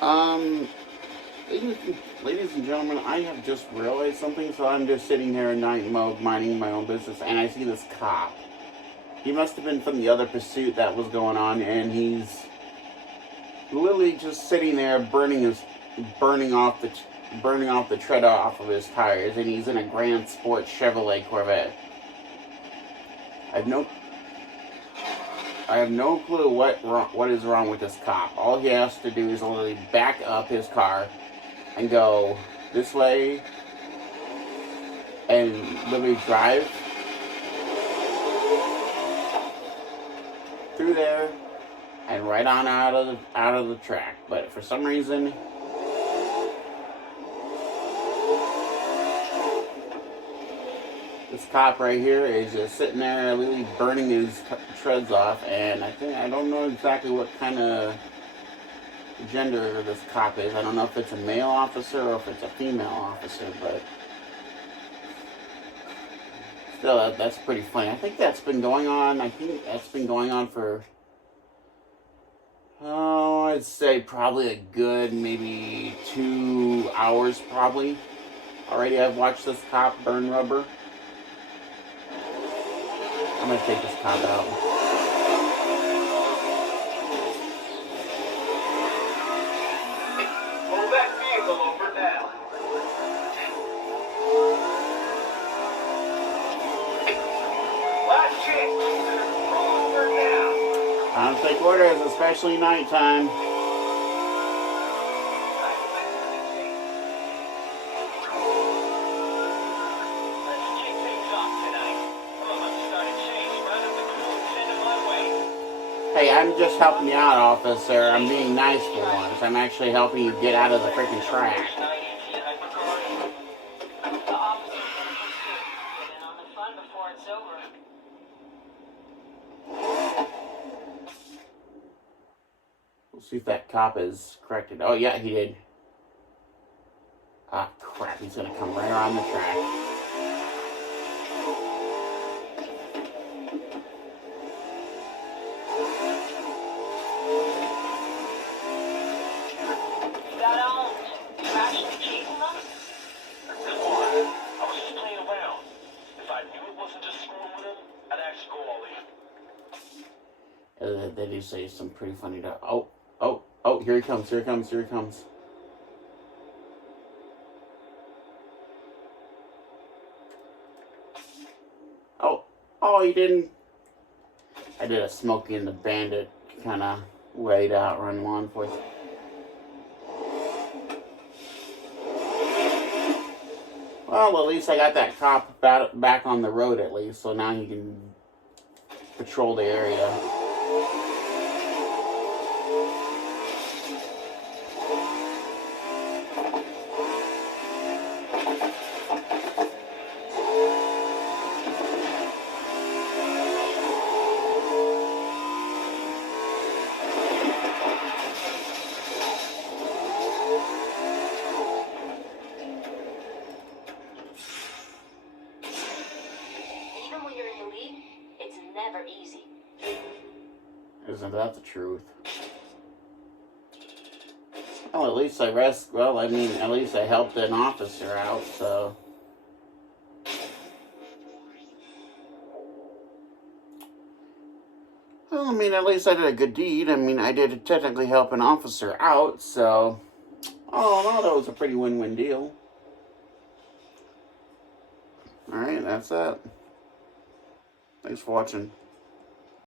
Um, ladies, ladies and gentlemen, I have just realized something, so I'm just sitting here in night mode, minding my own business, and I see this cop. He must have been from the other pursuit that was going on, and he's literally just sitting there burning off the tread off of his tires, and he's in a Grand Sport Chevrolet Corvette. I have no I have no clue what is wrong with this cop. All he has to do is literally back up his car and go this way and literally drive through there and right on out of the track. But for some reason, this cop right here is just sitting there literally burning his treads off, and I don't know exactly what kind of gender this cop is. I don't know if it's a male officer or if it's a female officer, but still, that's pretty funny. I think that's been going on for, oh, I'd say probably a good maybe 2 hours probably. Already I've watched this cop burn rubber. I'm gonna take this cop out. Pull that vehicle over now. Last chance. Pull over now. I don't take orders, especially nighttime. Hey, I'm just helping you out, officer. I'm being nice for once. I'm actually helping you get out of the freaking track. We'll see if that cop is corrected. Oh, yeah, he did. Ah, crap. He's going to come right around the track. They do say some pretty funny stuff. Oh, here he comes. Oh, he didn't. I did a Smokey and the Bandit kind of laid out run law enforcement. Well, at least I got that cop back on the road at least, so now he can patrol the area. Easy. Isn't that the truth? Well, at least at least I helped an officer out, so. Well, at least I did a good deed. I did technically help an officer out, so. All in all, that was a pretty win-win deal. Alright, that's that. Thanks for watching.